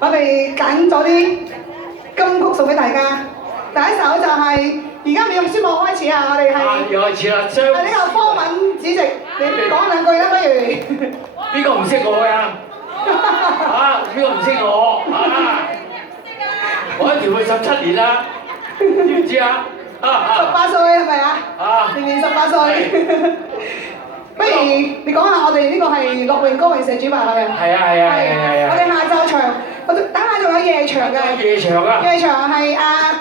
我哋揀咗啲金曲送俾大家。第一首就係而家美樂宣佈開始啊！我哋係又開始啦，係呢個方敏主席，你講兩句啦，不如。邊個唔識我呀？邊個唔識我？我一條去17年啦，知唔知啊？18歲係咪啊？年年18歲。不如你講下我哋呢個係樂榮歌詠社主辦係咪？係啊！我哋下晝場，等下仲有夜場嘅。夜場啊！夜場係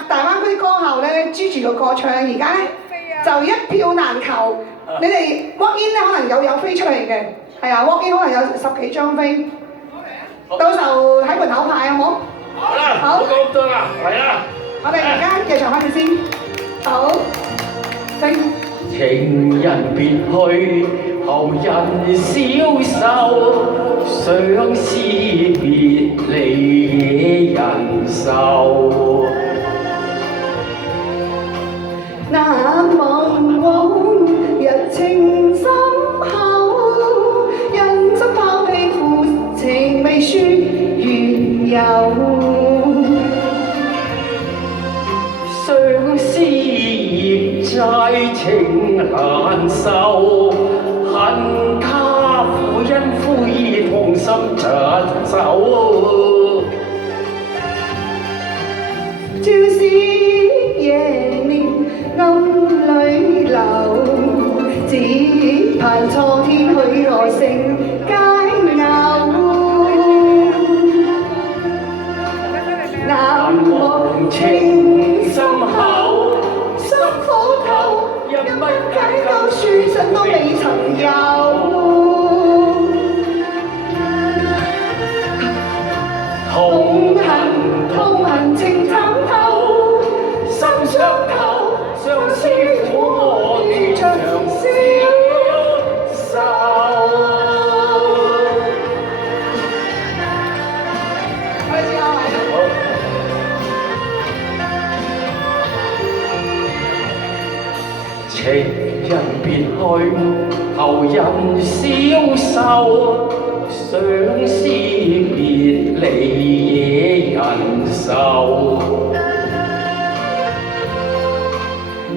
大灣區歌后咧 Gigi 嘅歌唱，而家咧就一票難求。你哋 walk in 咧可能有飛出嚟嘅，係啊 walk in 可能有10幾張飛，到時候喺門口派好冇？好啦，好講咁多啦，嚟啦！我哋而家夜場開始先，好，情人別去，後人消瘦，相思別離惹人愁。難忘往日情深厚，人生拋棄負情未說緣由。相思孽債情難受，恨他負因夫義痛心疾走。朝思夜念暗裏流，只盼蒼天許我成佳偶。難忘情深厚，心苦透，人不解救，書信都未曾有。痛恨情慘透，心傷透，相思苦我斷腸消愁。開始啦，情人別去，後人消瘦，相思別離惹人愁。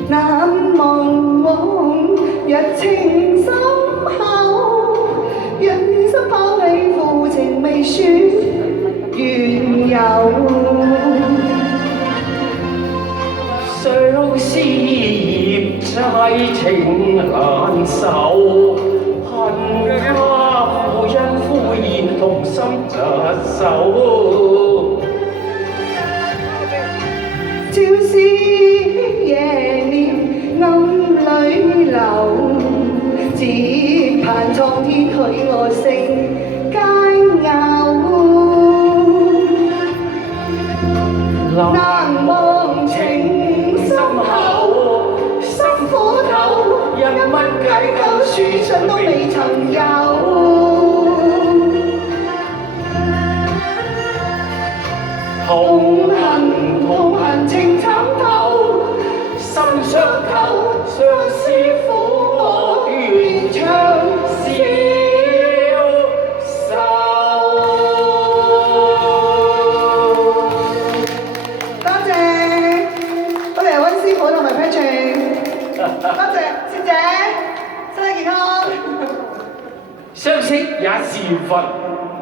難忘往日情深厚，人生拋棄負情未說緣由。相思孽債情難受，恨他負因夫義痛心疾走。朝思夜念暗裏流，只盼蒼天許我成佳偶。難忘情深厚，心苦透，人不解救，書信都未曾有。痛恨情慘透，心傷透，相思苦我斷腸消愁。多謝溫師傅同埋 Patrick， 多謝師姐，身體健康。相識也是緣分。